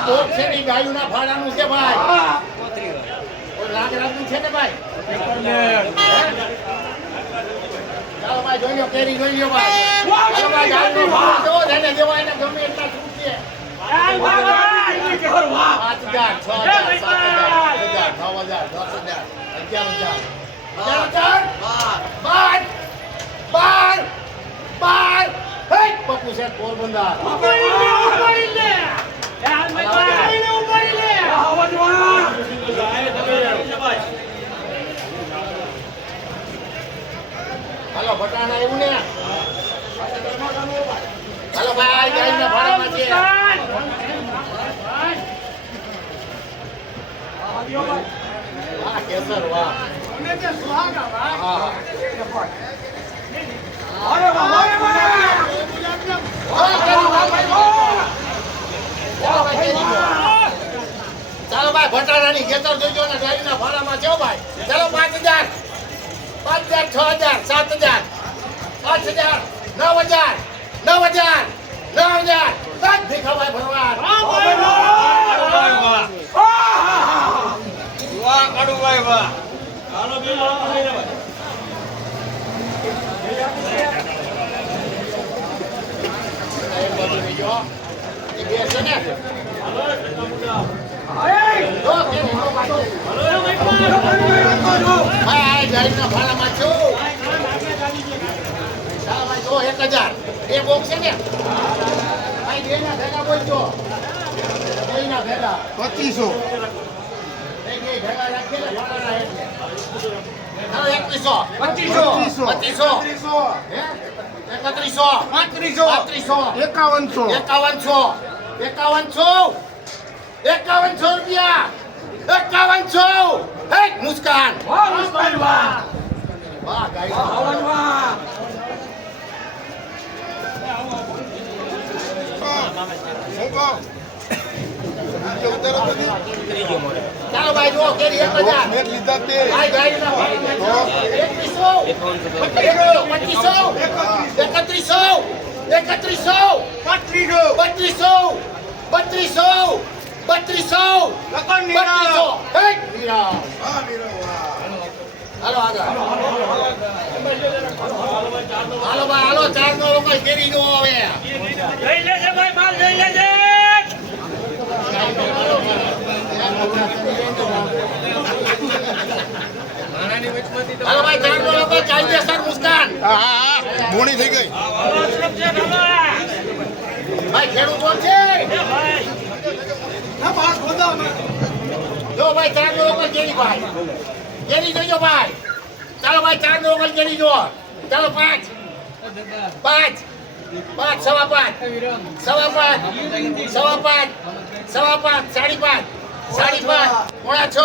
આ બોક છે ને ગાયુંના ફાડાનું છે ભાઈ. નાગરાજનું છે ને ભાઈ? ચાલો ભાઈ જોઈ લો કેરી જોઈ લો ભાઈ. ભાઈ ગાયનો ભાવ જો એને ગમે એટલા છૂટીએ પાંચ હજાર છ હજાર સાત હજાર આઠ હજાર નવ હજાર દસ હજાર અગિયાર હજાર. અગિયાર હજાર બાર. બાર. બાર. પપ્પુ છે પોરબંદર. હાલો બટાણા એવું ને? હાલો ભાઈ ગાયના ભાડામાં છે. વાહ કેસર વાહ. હા હા. ઓય, કેરી વાહ, ભાઈ, વાહ. ચાલો ભાઈ કેરી વાહ. ચાલો ભાઈ ભટાણાની ખેતર જોઈજો ને ગાયના ભાડામાં છો ભાઈ. ચાલો પાંચ હજાર. પાંચ હજાર છ હજાર સાત હજાર આઠ હજાર નવ હજાર નવ હજાર નવ હજાર. સાત ભીખાભાઈ ભરવાડ વાહ કાળુભાઈ વાહ. એક બાજુ બીજો. એ ભેગા બોલજો પચીસો. એકત્રીસો. પાંત્રીસો. પાંત્રીસો. એકાવનસો. એકાવનસો. એકાવનસો. એકાવનસો રૂપિયા. એકાવનસો. એક મુસ્કાન. વાહ મુસ્કાન વાહ. ચાલો ભાઈ જો કેરી એક હજાર ભાઈ ગાડીના ભાડામાં છે. એકવીસો પચીસો એકત્રીસો એકત્રીસો બત્રીસો બત્રીસો બત્રીસો બત્રીસો વીરા. હાલો આગળ હાલો ભાઈ હાલો ચાર નો લોકો કેરી જો હવે હાલો ભાઈ ચાર ચાલી લોકો સર મુસ્કાન. બોણી થઈ ગઈ. ભાઈ ખેડૂતો છે. જો ભાઈ ચાર નો લોકો કેરી ભાઈ. કેરી જોજો ભાઈ. ચાલો ભાઈ ચાર નો લોકો કેરી જો ચાલો પાંચ. પાંચ. પાંચ સવા પાંચ. સવા પાંચ. સવા પાંચ. સવા પાંચ. સાડી પાંચ. સાડી પાંચ. પોણા છ.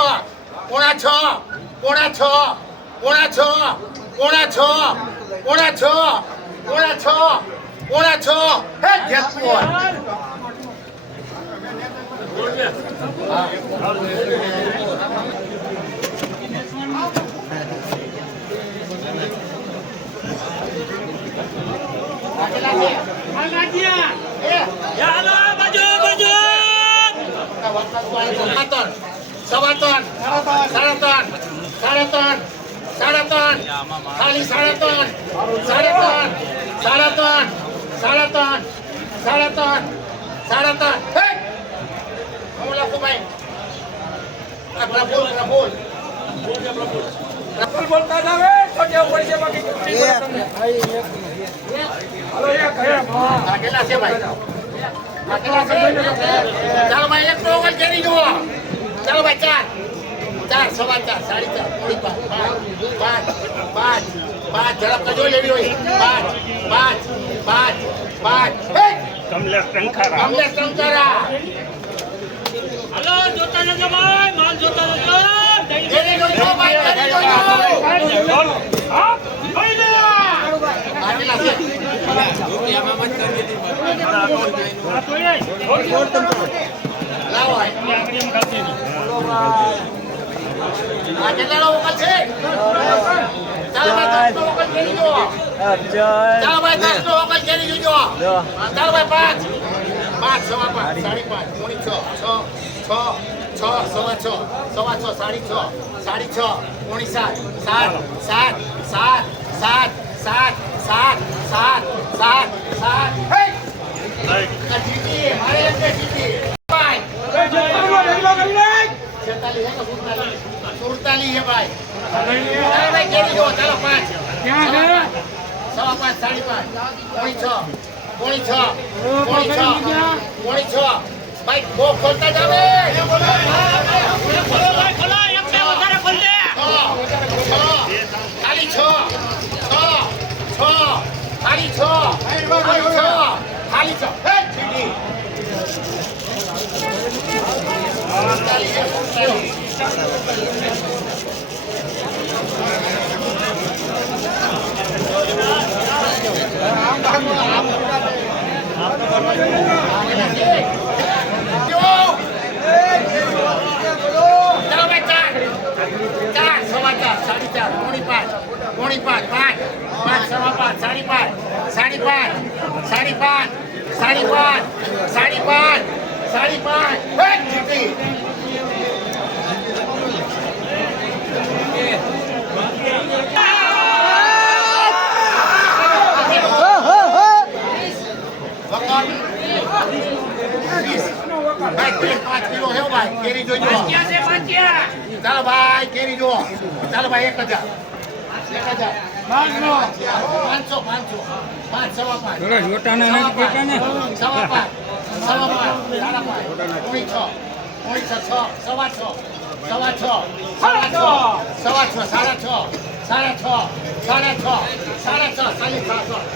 પોણા છ. પોણા છ. પોણા છ પોણા છ પોણા છ પોણા છ પોણા છ. હે જેતપોર. રાખેલા ત્રણ સવાતન. સવાતન. સાડા ત્રણ સાડા ત્રણ ત્રણ ખાલી સાડા ત્રણ સાડા ત્રણ સાડા ત્રણ સાડા ત્રણ સાડા ત્રણ સાડા ત્રણ હે! હું લખું ભાઈ. પ્રફુલ પ્રફુલ. આ કેટલા છે ભાઈ. આ કેટલા છે ચાલો ભાઈ એક તો ઓવર કરી જુઓ. ચાલો ભાઈ ચાર. ચાર સવા ચાર સાડી ચાર પોળી પાંચ ઝડપ જોઈ લેવી પાંચ પાંચ પાંચ પાંચ. કમલેશ ટંકારા કમલેશ કેટલા લોકો છે? છ સવા છ સવા છ સાડી છ સાડી છ પોણી સાત સાત સાત સાત સાત સાત સાત સાત સાત સાત જીતી મારે એમ કે જીતી છેતાલીસ સુડતાલી છે ભાઈ. કેવી જો ચાલો પાંચ. સવા પાંચ સાડી પાંચ. પોણી છ પોણી છ પોણી છ પોણી છ. ભાઈ બહુ ખોલતા જાવે. ખાલી છ છ છ ખાલી છ ખાલી છ ખાલી છ. હે પોણી પાંચ પાંચ પાંચ સવા પાંચ સાડી પાંચ સાડી પાંચ સાડી પાંચ સાડી પાંચ સાડી પાંચ સાડી પાંચ જીતી પાંચ કિલો હે ભાઈ કેરી જોઈજો ચાલો ભાઈ કેરી જુઓ ચાલો ભાઈ એક હજાર એક હજાર પાંચસો પાંચસો પાંચ સવા પાંચ સવા પાંચ સવા પાંચ સવા પાંચ સાડા પાંચ પોણી છ પોણી છ સવા છ સવા છ સાડા છ સવા છ સાડા છ સાડા છ સાડા છ સાડા છ સાડી છ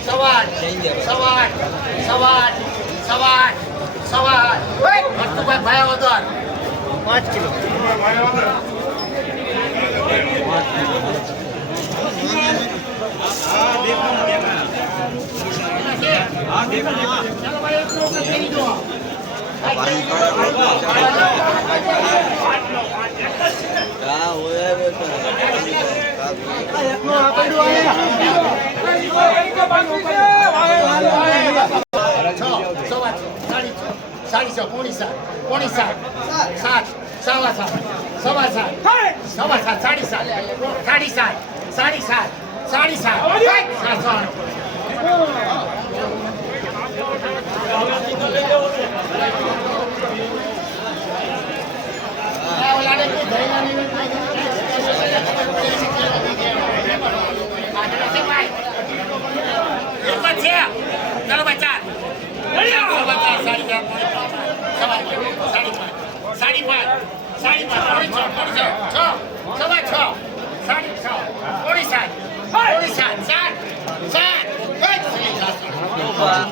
સવાર સવાર સવાર સવાર સવાર ભટ્ટુભાઈ ભાઈ વદર પાંચ કિલો. હા હોય સાડી છ પોણી સાત પોણી સાત સાત સવા સાત સવા સાત સવા સાત સાડી સાત સાડી સાત સાડી સાત સાડી સાત સાત સાત આ ઓલાને કોઈ ધૈર્ય નહીં, કોઈ આ છે ભાઈ. એક જ છે. ચાલો ભાઈ ચાર. સવા ચાર, સાડી ચાર, પોણી પાંચ, સવા સાડી પાંચ, સાડી પાંચ, સાડી પાંચ, પોણી છ, પોણી છ, સવા છ, સાડી છ, પોણી સાત, પોણી સાત, સાત, સાત, હે, છેલ્લી સાત.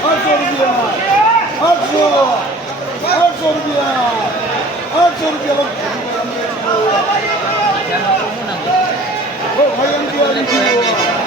આઠસો રૂપિયા આઠસો આઠસો રૂપિયા આઠસો રૂપિયા ભાઈ એમ કહેવાનું